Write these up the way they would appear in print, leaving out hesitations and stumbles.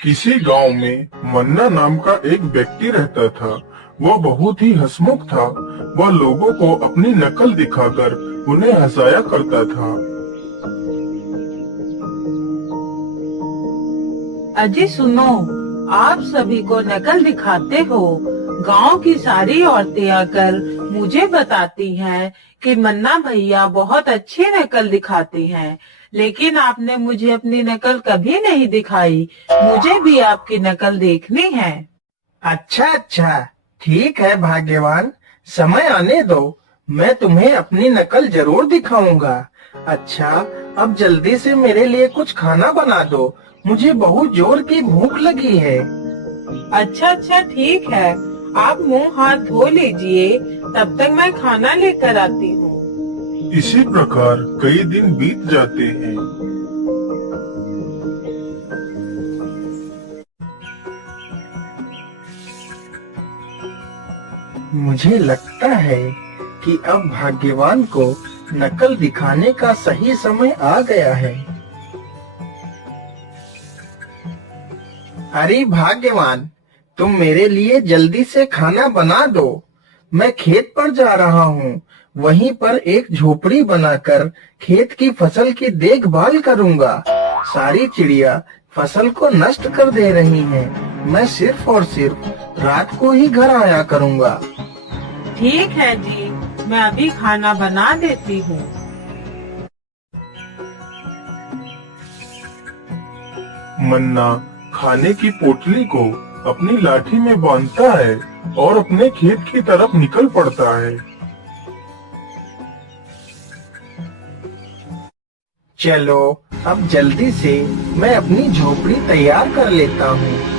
किसी गांव में मन्ना नाम का एक व्यक्ति रहता था। वह बहुत ही हंसमुख था। वह लोगों को अपनी नकल दिखाकर उन्हें हंसाया करता था। अजी सुनो, आप सभी को नकल दिखाते हो। गांव की सारी औरतें आकर मुझे बताती हैं कि मन्ना भैया बहुत अच्छी नकल दिखाते हैं, लेकिन आपने मुझे अपनी नकल कभी नहीं दिखाई। मुझे भी आपकी नकल देखनी है। अच्छा अच्छा, ठीक है भाग्यवान, समय आने दो, मैं तुम्हें अपनी नकल जरूर दिखाऊंगा। अच्छा, अब जल्दी से मेरे लिए कुछ खाना बना दो, मुझे बहुत जोर की भूख लगी है। अच्छा अच्छा ठीक है, आप मुंह हाथ धो लीजिए, तब तक मैं खाना लेकर आती हूँ। इसी प्रकार कई दिन बीत जाते हैं। मुझे लगता है कि अब भाग्यवान को नकल दिखाने का सही समय आ गया है। अरे भाग्यवान, तुम मेरे लिए जल्दी से खाना बना दो। मैं खेत पर जा रहा हूँ, वहीं पर एक झोपड़ी बनाकर खेत की फसल की देखभाल करूँगा। सारी चिड़िया फसल को नष्ट कर दे रही हैं। मैं सिर्फ और सिर्फ रात को ही घर आया करूँगा। ठीक है जी, मैं अभी खाना बना देती हूँ। मन्ना खाने की पोटली को अपनी लाठी में बांधता है और अपने खेत की तरफ निकल पड़ता है। चलो, अब जल्दी से मैं अपनी झोपड़ी तैयार कर लेता हूँ।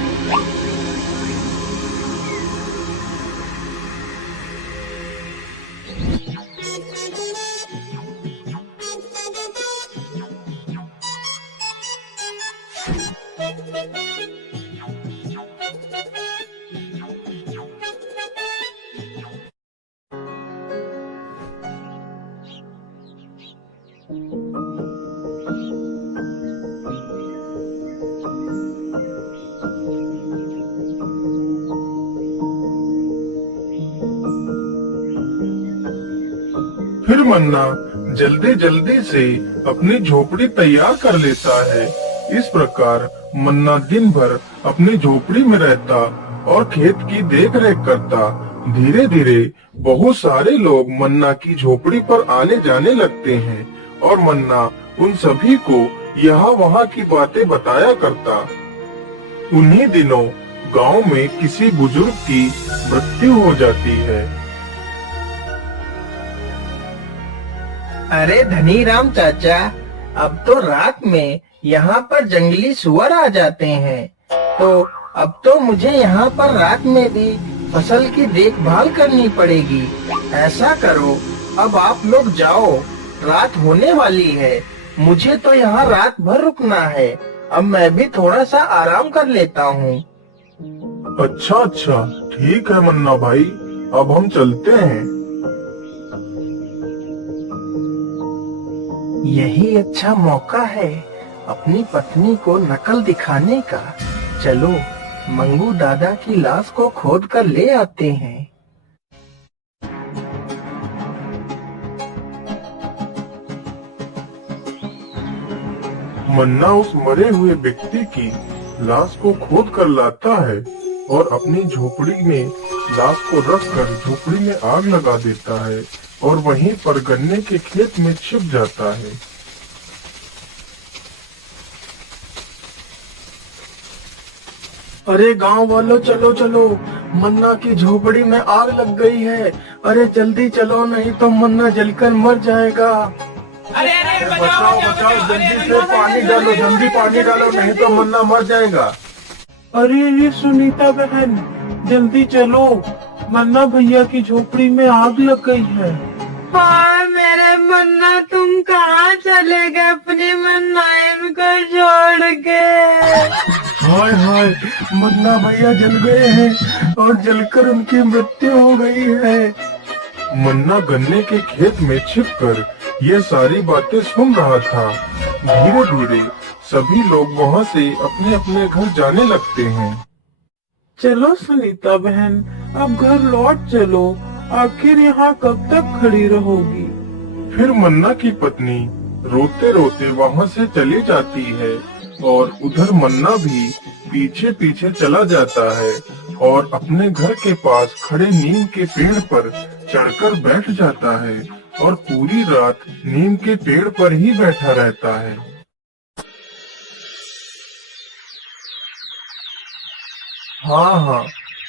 फिर मन्ना जल्दी जल्दी से अपनी झोपड़ी तैयार कर लेता है। इस प्रकार मन्ना दिन भर अपनी झोपड़ी में रहता और खेत की देखरेख करता। धीरे धीरे बहुत सारे लोग मन्ना की झोपड़ी पर आने जाने लगते हैं और मन्ना उन सभी को यहाँ वहाँ की बातें बताया करता। उन्हीं दिनों गांव में किसी बुजुर्ग की मृत्यु हो जाती है। अरे धनीराम चाचा, अब तो रात में यहाँ पर जंगली सुअर आ जाते हैं, तो अब तो मुझे यहाँ पर रात में भी फसल की देखभाल करनी पड़ेगी। ऐसा करो, अब आप लोग जाओ, रात होने वाली है, मुझे तो यहाँ रात भर रुकना है। अब मैं भी थोड़ा सा आराम कर लेता हूँ। अच्छा अच्छा, ठीक है मन्ना भाई, अब हम चलते हैं। यही अच्छा मौका है अपनी पत्नी को नकल दिखाने का। चलो, मंगू दादा की लाश को खोद कर ले आते हैं। मन्ना उस मरे हुए व्यक्ति की लाश को खोद कर लाता है और अपनी झोपड़ी में लाश को रखकर झोपड़ी में आग लगा देता है और वहीं पर गन्ने के खेत में छिप जाता है। अरे गांव वालों, चलो चलो, मन्ना की झोपड़ी में आग लग गई है। अरे जल्दी चलो, नहीं तो मन्ना जलकर मर जाएगा। अरे बचाओ बचाओ, जल्दी से पानी डालो, जल्दी पानी डालो, नहीं तो मन्ना मर जाएगा। अरे ये सुनीता बहन, जल्दी चलो, मन्ना भैया की झोपड़ी में आग लग गई है। हाँ मेरे मन्ना, तुम कहाँ चले गए अपनी मन्नाइन को छोड़ के? हाय हाय, मन्ना भैया जल गए हैं और जलकर उनकी मृत्यु हो गई है। मन्ना गन्ने के खेत में छिपकर ये सारी बातें सुन रहा था। धीरे धीरे सभी लोग वहाँ से अपने अपने घर जाने लगते हैं। चलो सुनीता बहन, अब घर लौट चलो। आखिर यहाँ कब तक खड़ी रहोगी? फिर मन्ना की पत्नी रोते रोते वहाँ से चली जाती है और उधर मन्ना भी पीछे पीछे चला जाता है और अपने घर के पास खड़े नीम के पेड़ पर चढ़कर बैठ जाता है और पूरी रात नीम के पेड़ पर ही बैठा रहता है। हाँ हाँ,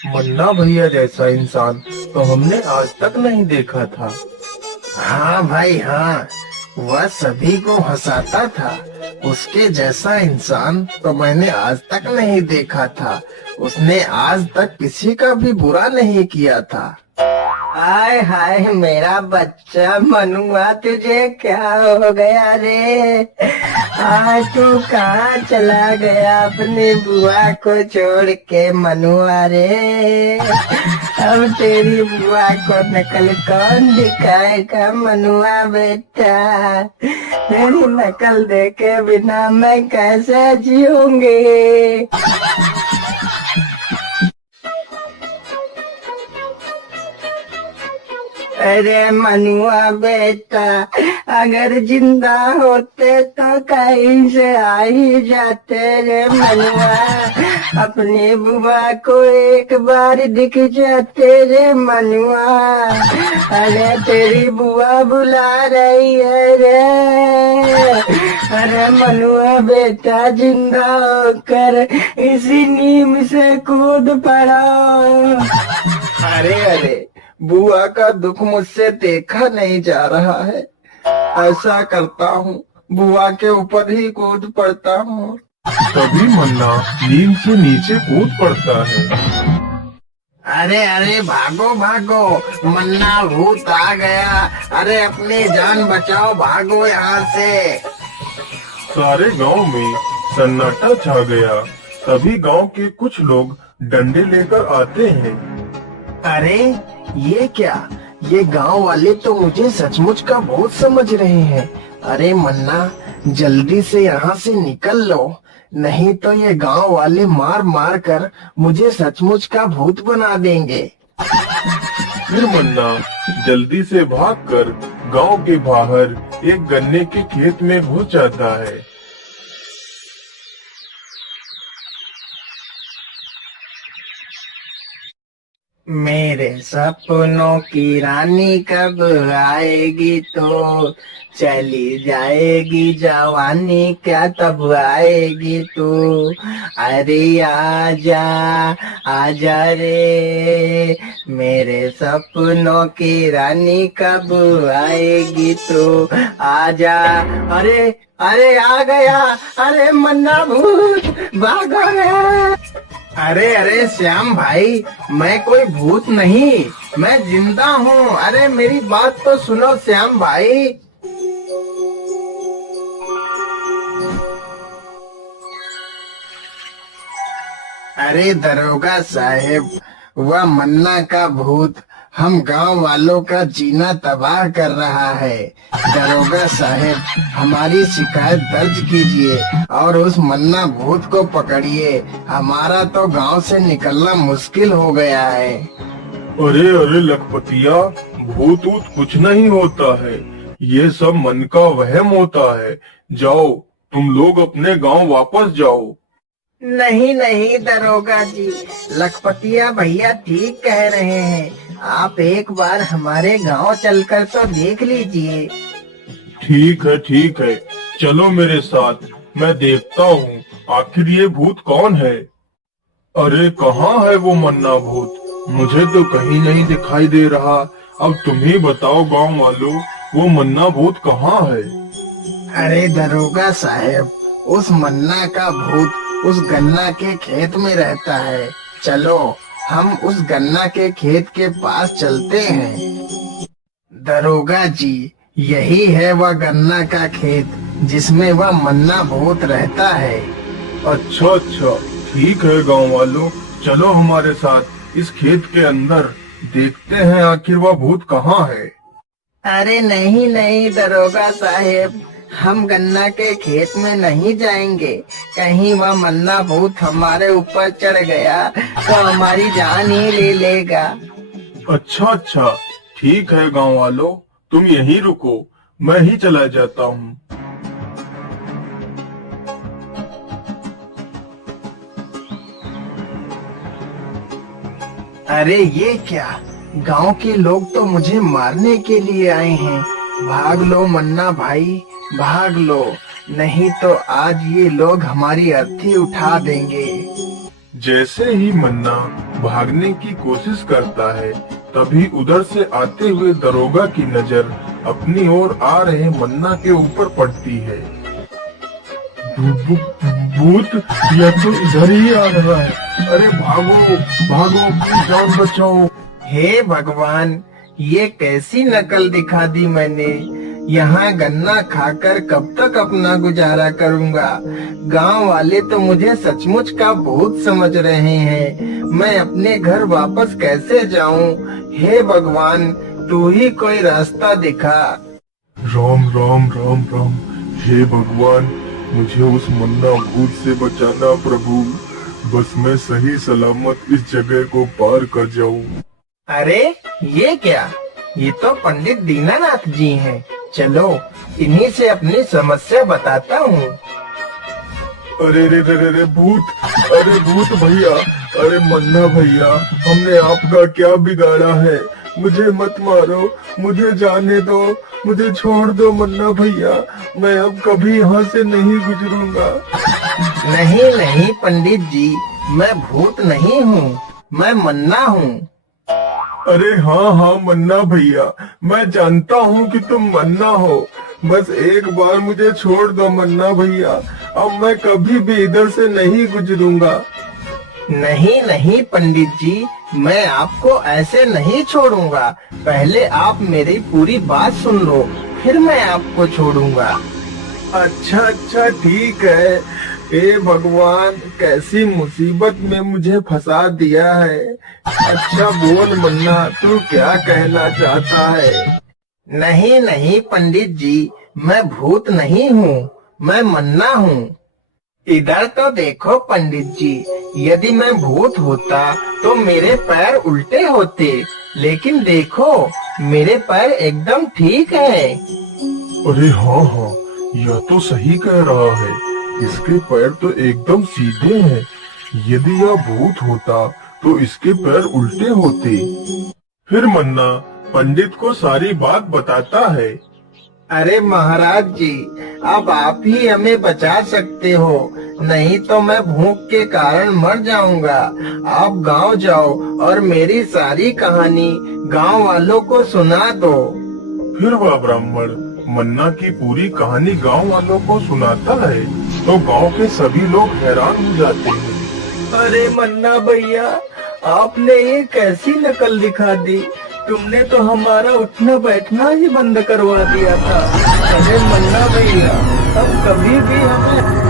मन्ना भैया जैसा इंसान तो हमने आज तक नहीं देखा था। हाँ भाई हाँ, वह सभी को हंसाता था। उसके जैसा इंसान तो मैंने आज तक नहीं देखा था। उसने आज तक किसी का भी बुरा नहीं किया था। हाय हाय मेरा बच्चा मनुआ, तुझे क्या हो गया रे? आज तू कहाँ चला गया अपनी बुआ को छोड़ के मनुआ रे? अब तेरी बुआ को नकल कौन दिखाएगा मनुआ बेटा? तेरी नकल देखे बिना मैं कैसे जीऊंगी? अरे मनुआ बेटा, अगर जिंदा होते तो कहीं से आ ही जाते रे मनुआ। अपनी बुआ को एक बार दिख जाते रे मनुआ। अरे तेरी बुआ बुला रही है रे। अरे मनुआ बेटा, जिंदा होकर इसी नीम से कूद पड़ो। अरे अरे, बुआ का दुख मुझसे देखा नहीं जा रहा है। ऐसा करता हूँ, बुआ के ऊपर ही कूद पड़ता हूँ। तभी मन्ना नीम से नीचे कूद पड़ता है। अरे अरे भागो भागो, मन्ना भूत आ गया। अरे अपनी जान बचाओ, भागो यहाँ से। सारे गांव में सन्नाटा छा गया। तभी गांव के कुछ लोग डंडे लेकर आते हैं। अरे ये क्या? ये गांव वाले तो मुझे सचमुच का भूत समझ रहे हैं। अरे मन्ना, जल्दी से यहाँ से निकल लो, नहीं तो ये गांव वाले मार मार कर मुझे सचमुच का भूत बना देंगे। फिर मन्ना जल्दी से भागकर गांव के बाहर एक गन्ने के खेत में घुस जाता है। मेरे सपनों की रानी कब आएगी तो चली जाएगी जवानी, क्या तब आएगी तू? अरे आजा आजा रे, मेरे सपनों की रानी कब आएगी तो आजा। अरे अरे आ गया, अरे मन्ना भूत, भागो रे। अरे अरे श्याम भाई, मैं कोई भूत नहीं, मैं जिंदा हूँ। अरे मेरी बात तो सुनो श्याम भाई। अरे दरोगा साहेब, वह मन्ना का भूत हम गांव वालों का जीना तबाह कर रहा है। दरोगा साहेब, हमारी शिकायत दर्ज कीजिए और उस मन्ना भूत को पकड़िए। हमारा तो गांव से निकलना मुश्किल हो गया है। अरे अरे लखपतिया, भूत ऊत कुछ नहीं होता है, ये सब मन का वहम होता है। जाओ, तुम लोग अपने गांव वापस जाओ। नहीं नहीं दरोगा जी, लखपतिया भैया ठीक कह रहे हैं। आप एक बार हमारे गांव चलकर तो देख लीजिए। ठीक है, चलो मेरे साथ, मैं देखता हूँ आखिर ये भूत कौन है। अरे कहाँ है वो मन्ना भूत? मुझे तो कहीं नहीं दिखाई दे रहा। अब तुम ही बताओ गांव वालों, वो मन्ना भूत कहाँ है? अरे दरोगा साहेब, उस मन्ना का भूत उस गन्ना के खेत में रहता है। चलो हम उस गन्ना के खेत के पास चलते हैं। दरोगा जी, यही है वह गन्ना का खेत जिसमें वह मन्ना भूत रहता है। अच्छा, ठीक है गांव वालों, चलो हमारे साथ इस खेत के अंदर, देखते हैं आखिर वह भूत कहाँ है। अरे नहीं नहीं दरोगा साहेब, हम गन्ना के खेत में नहीं जाएंगे। कहीं वह मन्ना भूत हमारे ऊपर चढ़ गया तो हमारी जान ही ले लेगा। अच्छा अच्छा, ठीक है गांव वालों, तुम यहीं रुको, मैं ही चला जाता हूँ। अरे ये क्या, गांव के लोग तो मुझे मारने के लिए आए हैं। भाग लो मन्ना भाई, भाग लो, नहीं तो आज ये लोग हमारी अर्थी उठा देंगे। जैसे ही मन्ना भागने की कोशिश करता है, तभी उधर से आते हुए दरोगा की नजर अपनी ओर आ रहे मन्ना के ऊपर पड़ती है। भूत, यह तो इधर ही आ रहा है। अरे भागो भागो, अपनी जान बचाओ। हे भगवान, ये कैसी नकल दिखा दी मैंने। यहाँ गन्ना खाकर कब तक अपना गुजारा करूँगा। गांव वाले तो मुझे सचमुच का भूत समझ रहे हैं। मैं अपने घर वापस कैसे जाऊँ। हे भगवान, तू ही कोई रास्ता दिखा। राम राम राम राम। हे भगवान, मुझे उस मन्ना भूत से बचाना प्रभु। बस मैं सही सलामत इस जगह को पार कर जाऊं। अरे ये क्या, ये तो पंडित दीनानाथ जी हैं। चलो इन्हीं से अपनी समस्या बताता हूँ। अरे रे रे रे रे भूत, अरे भूत भैया, अरे मन्ना भैया, हमने आपका क्या बिगाड़ा है। मुझे मत मारो, मुझे जाने दो, मुझे छोड़ दो मन्ना भैया। मैं अब कभी यहाँ से नहीं गुजरूंगा। नहीं नहीं पंडित जी, मैं भूत नहीं हूँ, मैं मन्ना हूँ। अरे हाँ हाँ मन्ना भैया, मैं जानता हूँ कि तुम मन्ना हो। बस एक बार मुझे छोड़ दो मन्ना भैया, अब मैं कभी भी इधर से नहीं गुजरूंगा। नहीं नहीं पंडित जी, मैं आपको ऐसे नहीं छोड़ूंगा। पहले आप मेरी पूरी बात सुन लो, फिर मैं आपको छोड़ूंगा। अच्छा अच्छा ठीक है। हे भगवान, कैसी मुसीबत में मुझे फंसा दिया है। अच्छा बोल मन्ना, तू क्या कहना चाहता है। नहीं नहीं पंडित जी, मैं भूत नहीं हूँ, मैं मन्ना हूँ। इधर तो देखो पंडित जी, यदि मैं भूत होता तो मेरे पैर उल्टे होते, लेकिन देखो मेरे पैर एकदम ठीक है। अरे हाँ हाँ, यह तो सही कह रहा है, इसके पैर तो एकदम सीधे हैं। यदि यह भूत होता तो इसके पैर उल्टे होते। फिर मन्ना पंडित को सारी बात बताता है। अरे महाराज जी, अब आप ही हमें बचा सकते हो, नहीं तो मैं भूख के कारण मर जाऊंगा। आप गांव जाओ और मेरी सारी कहानी गांव वालों को सुना दो। फिर वह ब्राह्मण मन्ना की पूरी कहानी गांव वालों को सुनाता है, तो गांव के सभी लोग हैरान हो जाते हैं। अरे मन्ना भैया, आपने ये कैसी नकल दिखा दी। तुमने तो हमारा उठना बैठना ही बंद करवा दिया था। अरे मन्ना भैया, अब कभी भी हमें